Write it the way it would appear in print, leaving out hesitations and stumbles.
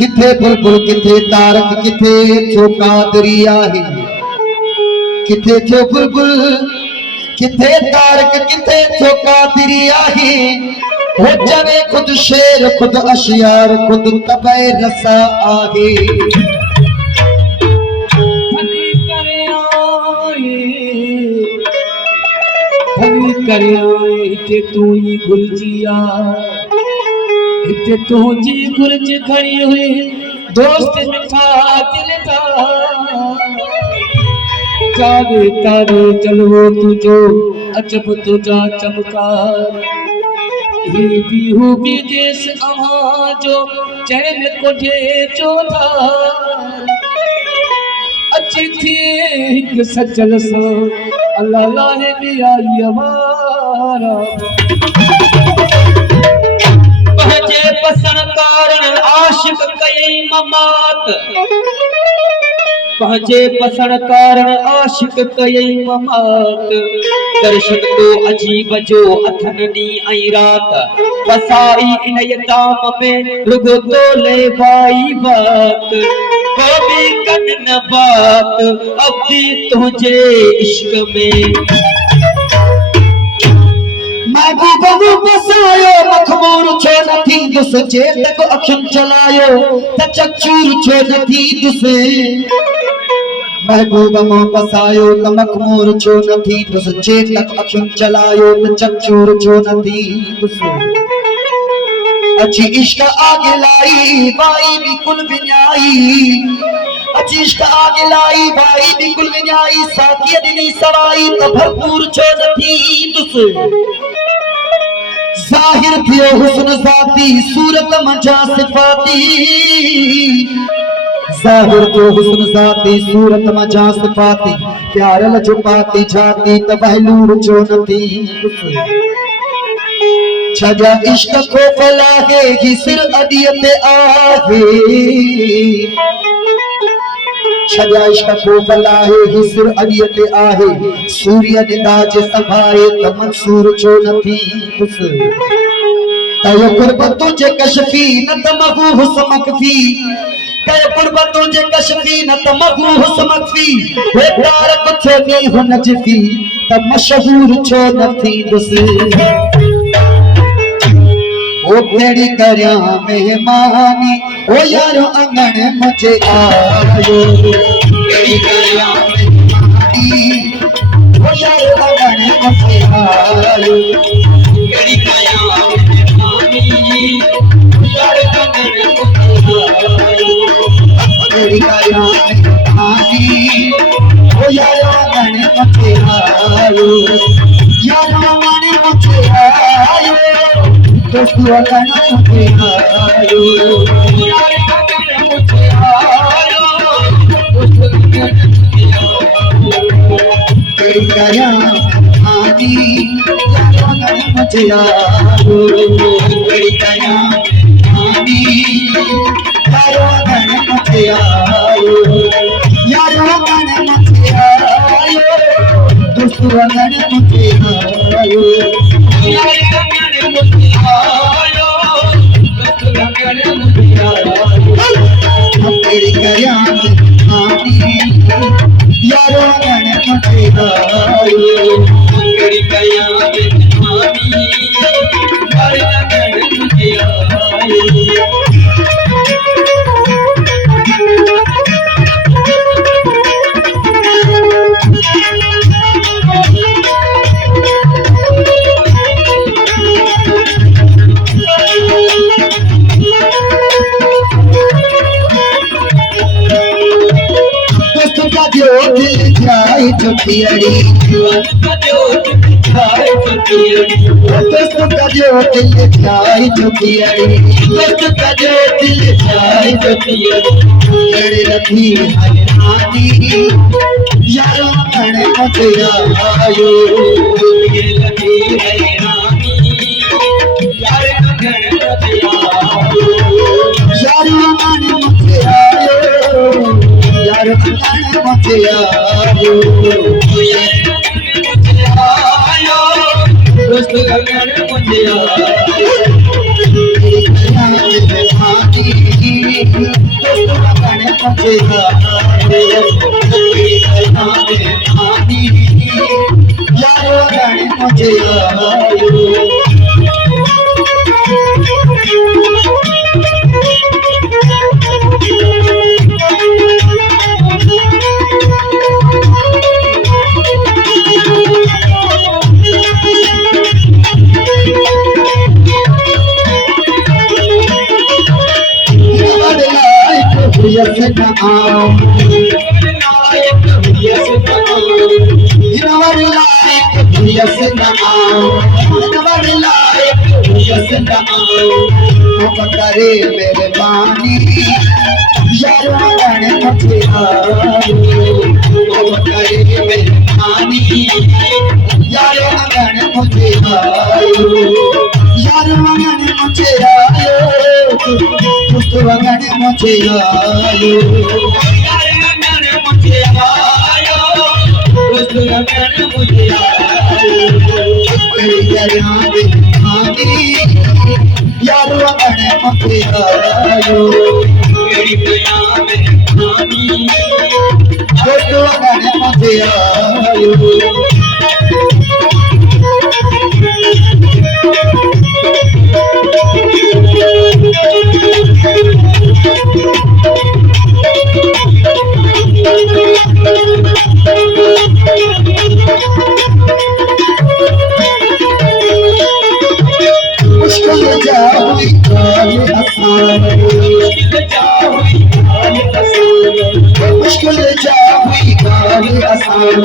किथे बुलबुल किथे तारक किथे थियो कादरी आहे किथे थियो बुलबुल किथे तारक किथे थियो कादरी आहे हो जवे खुद शेर खुद अशियार खुद तबे रसा आहे करे आए इते तू ही गुलजिया इते तू जी गुलज खड़ी हुई दोस्त मिठा दिलदार जावे तारे जलवो तुझो अजब तुझा चमकार ही बीहू विदेश अहाँ जो चैन कोठे चोधार अच्छी थी एक सचल सो अल्लाह लाहे भी आई हमारा पहुंचे पसंद कारण आशिक कई ममात पहुंचे पसंद कारण आशिक कई ममात दर्शन तो अजीब जो अथन दी आई रात बसाई इन यताम में रुगो तो ले भाई बात कभी कन न बात अब्दी तुझे इश्क में महबूबा बसायो मखमूर छो नथी दुस चेतक अखियुनि चलायो त चकचूर छो नथी दुस महबूबा मो बसायो त मखमूर छो नथी दुस चेतक अखियुनि चलायो त चकचूर छो नथी दुस अच्छी इश्क आगे लाई भाई भी कुल विन्याई अच्छी इश्क आगे लाई भाई भी कुल विन्याई साकिया दिनी सवाई तो भरपूर छो नथी दुस जाहिर थियो हुस्न जाती सूरत मजा सिफाती जाहिर थियो हुस्न जाती सूरत मजा सिफाती प्यारल छुपाती जाती त बहलूर छो नथी छजा इश्क को फलाहे ही सिर अदियत आहे छजा इश्क को फलाहे ही सिर अदियत आहे सूर्य निदाज सभाए त मंसूर छो नथी दुस तयो कुर्बतो जे कशफी न त महू हुस्मक फी तयो कुर्बतो जे कशफी न त महू हुस्मक फी हे तारक छो नी हुन जफी त मशहूर छो नथी दुस ओ भेड़ी करया मेहमानी ओ यारो अंगण मुझे आयो भेड़ी करया मेहमानी ओ यारो अंगण मुझे आयो भेड़ी करया मेहमानी ओ यारो अंगण मुझे आयो भेड़ी करया मेहमानी ओ यारो अंगण मुझे आयो यारो अंगण मुझे आयो दोस्तू अंगण मुझे आयो यार अंगण मुझे आयो दोस्त अंगण मुझे आयो भेड़ी करया मेहमानी यारो अंगण मुझे आयो भेड़ी करया मेहमानी यारो अंगण मुझे आयो यारो अंगण मुझे आयो दोस्तू अंगण मुझे आयो यार अंगण मुझे आयो दोस्त अंगण मुझे आयो भेड़ी करया मेहमानी यारो अंगण मुझे आयो भेड़ी करया मेहमानी यार अंगण मुझे आयो दिल जाए चुटियड़ी दोस्त का जो दिल जाए चुटियड़ी दोस्त का जो दिल जाए चुटियड़ी दोस्त का जो दिल जाए चुटियड़ी लड़ रखी हरियाणी यारो अंगण मुझे आयो ये लगी है रानी यार अंगण मुझे आयो यारो अंगण मुझे आयो यारो अंगण मुझे आयो दोस्त अंगण मुझे आयो मेहमानी मेहमानी दोस्त वगण मुझे आयो मेहमानी यार वगण मुझे आयो Yes, you know what I like. Yes, करे मेरे पानी यार वगण मुझे आयो करे मेरे पानी यार वगण मुझे आयो यार वगण मुझे आयो दोस्त वगण मुझे आयो यार वगण मुझे आयो दोस्त वगण मुझे आयो यार वगण मुझे आयो मेरी दया में खानी दोस्त वगण मुझे आयो